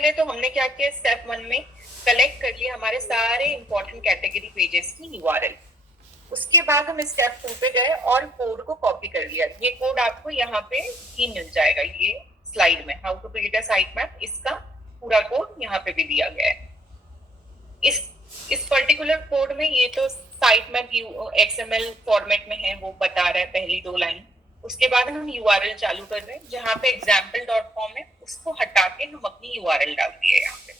पहले तो हमने क्या किया, स्टेप 1 में कलेक्ट कर लिया हमारे सारे इंपॉर्टेंट कैटेगरी पेजेस की यूआरएल। उसके बाद हम स्टेप 2 पे गए और कोड को कॉपी कर लिया। ये कोड आपको यहाँ पे ही मिल जाएगा, ये स्लाइड में, how to create a site map, इसका पूरा कोड यहाँ पे भी दिया गया है। इस पर्टिकुलर कोड में ये तो साइट मैप XML फॉर्मेट में है, वो बता रहा है पहली 2 लाइन। उसके बाद हम यूआरएल चालू कर रहे हैं, जहाँ पे example.com है उसको हटा के हम अपनी यूआरएल डाल दिए यहाँ पे।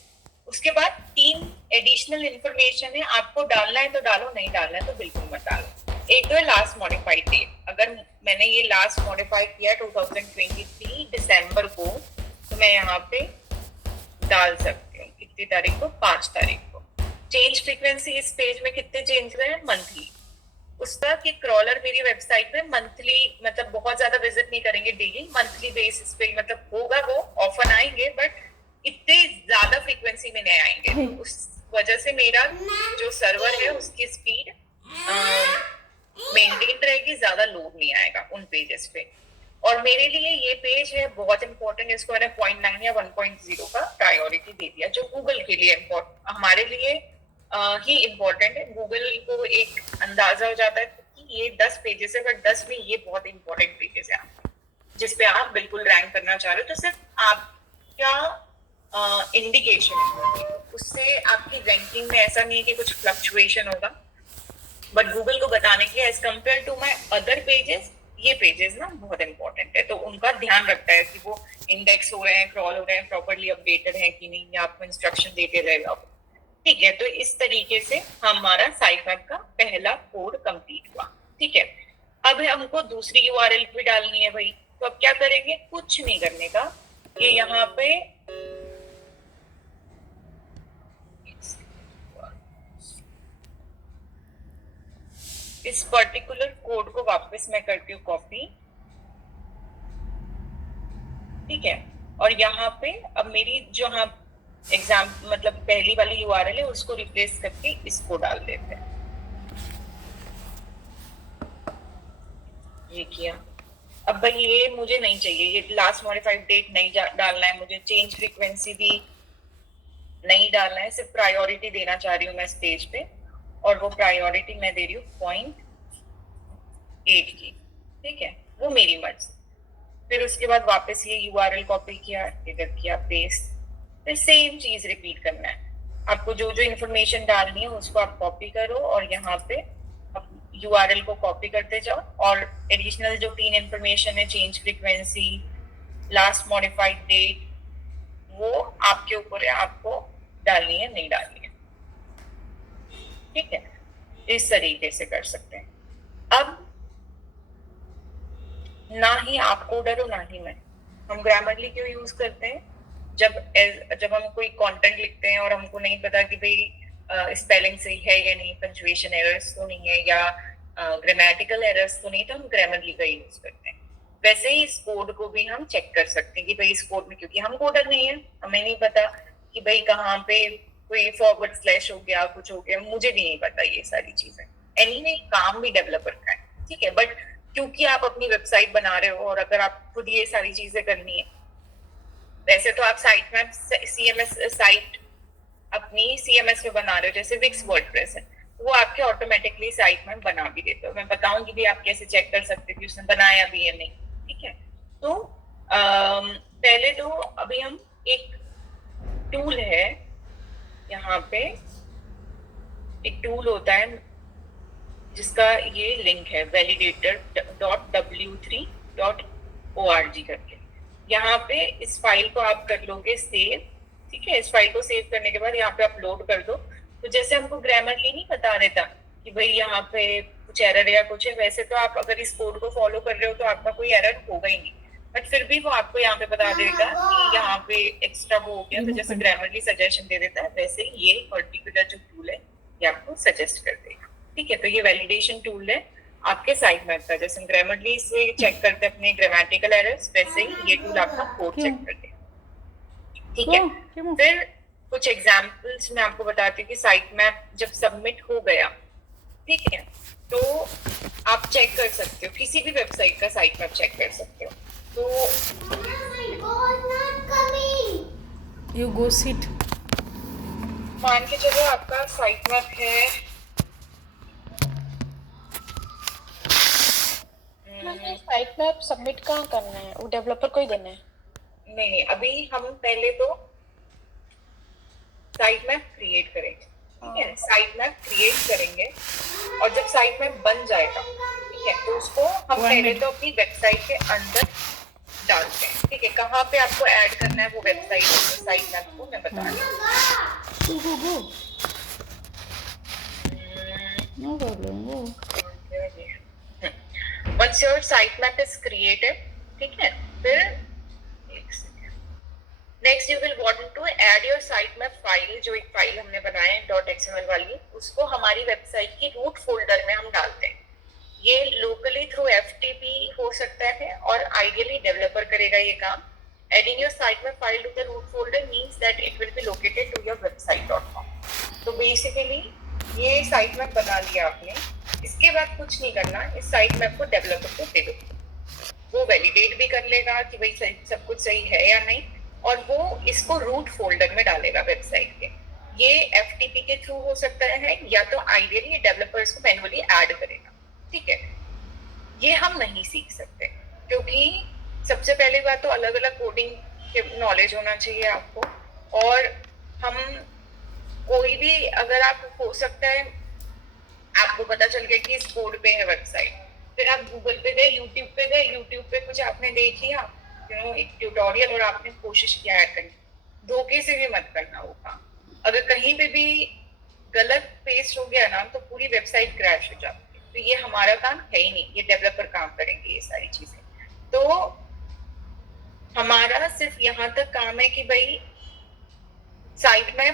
उसके बाद 3 एडिशनल इंफॉर्मेशन है, आपको डालना है तो डालो, नहीं डालना है तो बिल्कुल मत डालो। एक तो है लास्ट मॉडिफाइड डेट। अगर मैंने ये लास्ट मॉडिफाई किया 2023 दिसंबर को, तो मैं यहाँ पे डाल सकती हूँ कितनी तारीख को, 5 तारीख को। चेंज फ्रीक्वेंसी इस पेज में कितने चेंज हुए हैं, मंथली। उसका कि क्रॉलर मेरी वेबसाइट पे मंथली, मतलब बहुत ज्यादा विजिट नहीं करेंगे डेली, मंथली बेसिस पे, मतलब होगा वो ऑफन आएंगे बट इतने ज्यादा फ्रीक्वेंसी में नहीं आएंगे। तो उस वजह से मेरा जो सर्वर है उसकी स्पीड मेंटेन रहेगी, ज्यादा लोड नहीं आएगा उन पेजेस पे। और मेरे लिए ये पेज है बहुत इंपॉर्टेंट, इसको मैंने 0.9 या 1.0 का प्रायोरिटी दे दिया, जो गूगल के लिए हमारे लिए ही इम्पोर्टेंट है। गूगल को एक अंदाजा हो जाता है कि ये 10 पेजेस है, बट 10 में ये बहुत इंपॉर्टेंट पेजेस है जिसपे आप बिल्कुल रैंक करना चाह रहे हो। तो सिर्फ आपका इंडिकेशन है, उससे आपकी रैंकिंग में ऐसा नहीं है कि कुछ फ्लक्चुएशन होगा, बट गूगल को बताने के लिए as compare to my other pages, ये पेजेस ना बहुत इंपॉर्टेंट है। तो उनका ध्यान रखता है कि वो इंडेक्स हो रहे हैं, क्रॉल हो रहे हैं, प्रॉपर्ली अपडेटेड है कि नहीं, या आपको इंस्ट्रक्शन देते रहेगा। ठीक है, तो इस तरीके से हमारा साइट मैप का पहला कोड कंप्लीट हुआ। ठीक है, अब हमको दूसरी यूआरएल भी डालनी है भाई। तो अब क्या करेंगे, कुछ नहीं करने का, ये यहाँ पे इस पर्टिकुलर कोड को वापस मैं करती हूँ कॉपी। ठीक है, और यहाँ पे अब मेरी जो हम एग्जाम मतलब पहली वाली यूआरएल है उसको रिप्लेस करके इसको डाल देते हैं। ये किया। अब भाई ये मुझे नहीं चाहिए, ये लास्ट मॉडिफाइड डेट नहीं डालना है मुझे, चेंज फ्रीक्वेंसी भी नहीं डालना है, सिर्फ प्रायोरिटी देना चाह रही हूँ मैं इस पेज पे, और वो प्रायोरिटी मैं दे रही हूँ 0.8 की। ठीक है, वो मेरी मर्जी। फिर उसके बाद वापस ये यूआरएल कॉपी किया, इधर किया पेस्ट, फिर सेम चीज रिपीट करना है। आपको जो जो इन्फॉर्मेशन डालनी है उसको आप कॉपी करो और यहाँ पे यूआरएल को कॉपी करते जाओ, और एडिशनल जो 3 इन्फॉर्मेशन है, change frequency, last modified date, वो आपके ऊपर है, आपको डालनी है नहीं डालनी है। ठीक है, इस तरीके से कर सकते हैं। अब ना ही आप कोडर हो ना ही मैं, हम ग्रामरली क्यों यूज करते हैं, जब हम कोई कंटेंट लिखते हैं और हमको नहीं पता कि भाई स्पेलिंग सही है या नहीं, पंक्चुएशन एरर्स तो नहीं है, या ग्रामेटिकल एरर्स तो नहीं, तो हम ग्रामरली का यूज करते हैं। वैसे ही इस कोड को भी हम चेक कर सकते हैं कि भाई इस कोड में, क्योंकि हम कोडर नहीं है, हमें नहीं पता कि भाई कहाँ पे कोई फॉरवर्ड स्लैश हो गया, कुछ हो गया, मुझे भी नहीं पता ये सारी चीजें। एनीवे काम भी डेवलपर का है। ठीक है, बट क्योंकि आप अपनी वेबसाइट बना रहे हो और अगर आप खुद ये सारी चीजें करनी है, वैसे तो आप साइट मैप सीएमएस साइट अपनी सीएमएस में बना रहे हो, जैसे विक्स वर्डप्रेस है, वो आपके ऑटोमेटिकली साइट में बना भी देते हो। मैं बताऊंगी भी आप कैसे चेक कर सकते हो कि उसने बनाया भी है नहीं। ठीक है, तो पहले तो अभी हम एक टूल है, यहाँ पे एक टूल होता है जिसका ये लिंक है validator.w3.org करके। यहाँ पे इस फाइल को आप कर लोगे सेव। ठीक है, इस फाइल को सेव करने के बाद यहाँ पे अपलोड कर दो। तो जैसे हमको ग्रामरली नहीं बता देता कि भाई यहाँ पे कुछ एरर या कुछ है, वैसे तो आप अगर इस कोड को फॉलो कर रहे हो तो आपका कोई एरर होगा ही नहीं, बट फिर भी वो आपको यहाँ पे बता देगा कि यहाँ पे एक्स्ट्रा वो हो गया। तो जैसे ग्रामरली सजेशन दे देता है, वैसे ये पर्टिकुलर जो टूल है ये आपको सजेस्ट कर देगा। ठीक है, तो ये वैलिडेशन टूल है आपके साइट मैप का। जैसे ग्रामरली से चेक करते हैं अपने ग्रामेटिकल एरर्स, वैसे ही ये टूल आपका कोड चेक कर देगा। ठीक है, फिर कुछ एग्जांपल्स मैं आपको बताती हूँ कि साइट मैप जब सबमिट हो गया, ठीक है, तो आप चेक कर सकते हो, किसी भी वेबसाइट का साइट मैप चेक कर सकते हो। तो You go sit. मान के चलो आपका साइट मैप है, मैंने साइट मैप सबमिट कहाँ करना है, वो डेवलपर को ही देना है? नहीं, अभी हम पहले तो साइट मैप क्रिएट करेंगे, ठीक है। साइट मैप क्रिएट करेंगे और जब साइट मैप बन जाएगा, ठीक है, तो उसको हम पहले तो अपनी वेबसाइट के अंदर डालते हैं, ठीक है। कहाँ पे आपको ऐड करना है वो वेबसाइट साइट मैप को मैं बता रही हूँ। Go. No problem. Go. Once your site map is created, ठीक है, फिर next you will want to add your site map file, जो एक फाइल हमने बनाया है .xml वाली, उसको हमारी वेबसाइट की रूट फोल्डर में हम डालते हैं। ये लोकली थ्रू FTP हो सकता है और आइडियली डेवलपर करेगा ये काम। Adding your site map file to the root folder means that it will be located to your website.com। तो बेसिकली ये साइट मैप बना लिया आपने, इसके बाद कुछ नहीं करना, इस साइट मैप को डेवलपर को दे दो, वो वैलिडेट भी कर लेगा कि भाई सब कुछ सही है या नहीं, और वो इसको रूट फोल्डर में डालेगा वेबसाइट के। ये FTP के थ्रू हो सकता है या तो आइडियली डेवलपर्स को मैन्युअली ऐड करेगा, ठीक है। ये हम नहीं सीख सकते क्योंकि सबसे पहली बात तो अलग अलग कोडिंग के नॉलेज होना चाहिए आपको, और हम कोई भी अगर आप हो सकता है आपको पता चल गया कि इस कोड पे है वेबसाइट, फिर आप गूगल पे गए, यूट्यूब पे कुछ आपने देख लिया, एक ट्यूटोरियल, और आपने कोशिश किया ऐड करने, धोखे से भी मत करना वो काम। अगर कहीं पे भी गलत पेस्ट हो गया ना तो पूरी वेबसाइट क्रैश हो जाती है। तो ये हमारा काम है ही नहीं, ये डेवलपर काम करेंगे ये सारी चीजें। तो हमारा सिर्फ यहाँ तक काम है कि भाई साइट में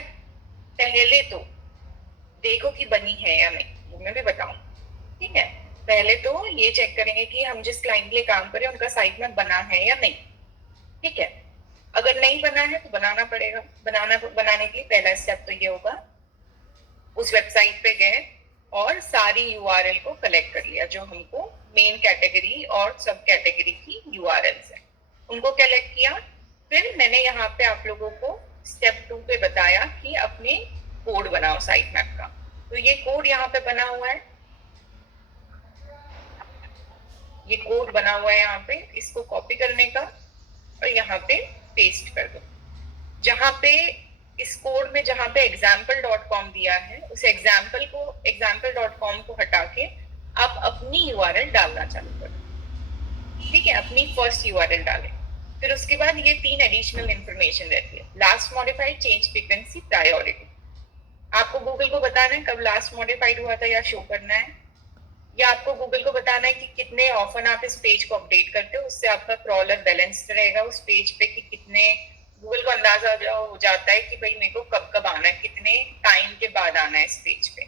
पहले तो देखो कि बनी है या नहीं, वो मैं भी बताऊं, ठीक है। पहले तो ये चेक करेंगे कि हम जिस क्लाइंट के लिए काम करें उनका साइट मैप बना है या नहीं, ठीक है। अगर नहीं बना है तो बनाना पड़ेगा। बनाने के लिए पहला स्टेप तो ये होगा, उस वेबसाइट पे गए और सारी URL को कलेक्ट कर लिया जो हमको मेन कैटेगरी और सब कैटेगरी की URLs है, उनको कलेक्ट किया। फिर मैंने यहाँ पे आप लोगों को स्टेप 2 पे बताया कि अपने कोड बनाओ साइट मैप का। तो ये कोड यहाँ पे बना हुआ है, ये कोड बना हुआ है यहाँ पे, इसको कॉपी करने का और यहाँ पे पेस्ट कर दो। जहाँ पे इस कोड में जहाँ पे example.com दिया है, उस example.com को हटा के आप अपनी URL डालना चालू करो, ठीक है। अपनी फर्स्ट URL डालें। फिर उसके बाद ये 3 एडिशनल इंफॉर्मेशन रहती है, last modified, change frequency, priority. आपको गूगल को बताना है कब लास्ट मॉडिफाइड हुआ था या शो करना है, या आपको गूगल को बताना है कि कितने ऑफन आप इस पेज को अपडेट करते हो, उससे आपका क्रॉलर बैलेंस रहेगा उस पेज पे कि कितने, गूगल को अंदाजा हो जाता है कि भाई मेरे को कब कब आना है, कितने टाइम के बाद आना है इस पेज पे।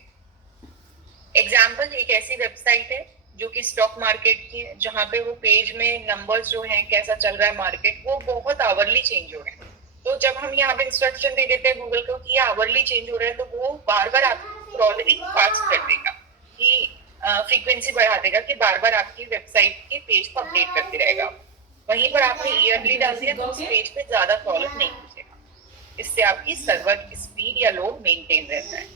एग्जाम्पल, एक ऐसी वेबसाइट है जो कि स्टॉक मार्केट की है, जहाँ पे वो पेज में नंबर्स जो हैं, कैसा चल रहा है मार्केट, वो बहुत आवरली चेंज हो रहे हैं। तो जब हम यहाँ पे इंस्ट्रक्शन दे देते हैं गूगल को कि ये आवरली चेंज हो रहा है, तो वो बार बार आपको क्रॉलिंग फास्ट कर देगा कि फ्रीक्वेंसी बढ़ा देगा कि बार बार आपकी वेबसाइट के पेज को अपडेट करते रहेगा। वहीं पर आपने ईयरली डाल दिया तो उस पेज पे ज्यादा क्रॉलर नहीं पूछेगा, इससे आपकी सर्वर स्पीड या लोड मेंटेन रहता है।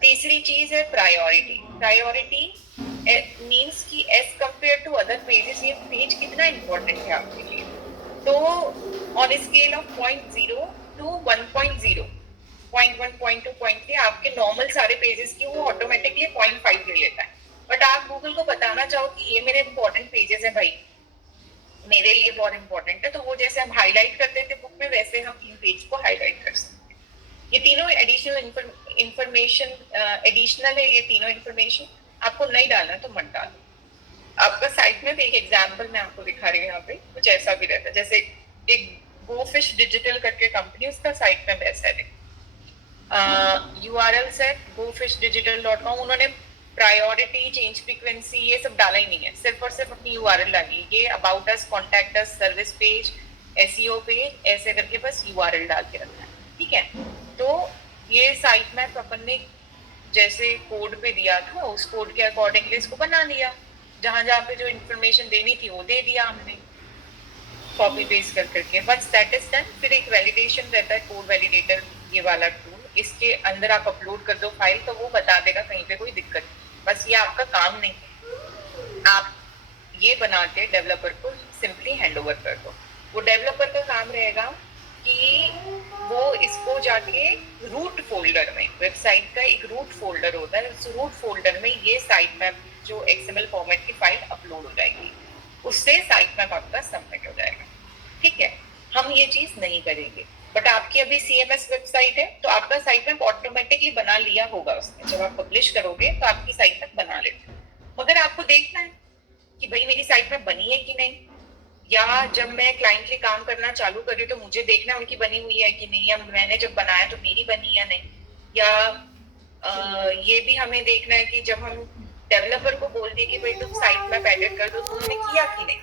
तीसरी चीज है प्रायोरिटी। प्रायोरिटी मींस कि as compare to other pages ये पेज कितना इंपॉर्टेंट है आपके लिए। तो ऑन स्केल ऑफ 0.0 to 1.0, 0.1, 0.2, 0.3 आपके नॉर्मल सारे पेजेस की वो ऑटोमेटिकली 0.5 ले लेता है। बट आप गूगल को बताना चाहो कि ये मेरे इंपॉर्टेंट पेजेस हैं भाई, मेरे लिए बहुत इंपॉर्टेंट है, तो वो जैसे हम हाईलाइट करते थे बुक में, वैसे हम इन पेज को हाईलाइट कर सकते हैं। ये तीनों एडिशनल इंफॉर्मेशन एडिशनल है, ये तीनों इंफॉर्मेशन आपको नहीं डालना तो मत डालो। आपका साइट में एक एग्जांपल मैं आपको दिखा रही हूँ, यहाँ पे कुछ ऐसा भी रहता है, जैसे एक गोफिश डिजिटल करके कंपनी, उसका साइट में वैसा है, URL है gofishdigital.com, उन्होंने प्रायोरिटी, चेंज फ्रीक्वेंसी ये सब डाला ही नहीं है, सिर्फ और सिर्फ अपनी URL डाली है। ये about us, contact us, service page, SEO page, ऐसे करके बस URL डाल के रखना है, ठीक है। तो ये साइट मैप अपन ने जैसे कोड पे दिया था उस कोड के अकॉर्डिंगली इसको बना लिया, जहां जहां पे जो इन्फॉर्मेशन देनी थी वो दे दिया हमने। कॉपी पेस्ट कर करके। वंस दैट इज डन, फिर एक वैलिडेशन रहता है, कोड वैलिडेटर, ये वाला टूल, इसके अंदर आप अपलोड कर दो फाइल, तो वो बता देगा कहीं पे कोई दिक्कत नहीं। बस ये आपका काम नहीं है, आप ये बना के डेवलपर को सिंपली हैंड ओवर कर दो। वो डेवलपर का काम रहेगा कि वो इसको जाके रूट फोल्डर में, वेबसाइट का एक रूट फोल्डर होता है, उस रूट फोल्डर में ये साइट मैप जो XML फॉर्मेट की फाइल अपलोड हो जाएगी, उससे साइट मैप आपका सबमिट हो जाएगा। ठीक है, हम ये चीज नहीं करेंगे, बट आपकी अभी CMS वेबसाइट है तो आपका साइट मैप ऑटोमेटिकली बना लिया होगा उसने। जब आप पब्लिश करोगे तो आपकी साइट मैप बना लेते, मगर आपको देखना है कि भाई मेरी साइट मैप बनी है कि नहीं, या जब मैं क्लाइंट के काम करना चालू कर रही हूँ तो मुझे देखना उनकी बनी हुई है कि नहीं, या मैंने जब बनाया तो मेरी बनी या नहीं। या ये भी हमें देखना है कि जब हम डेवलपर को बोल दिए कि भाई तुम साइट मैप एडिट कर दो तो उन्होंने किया कि नहीं।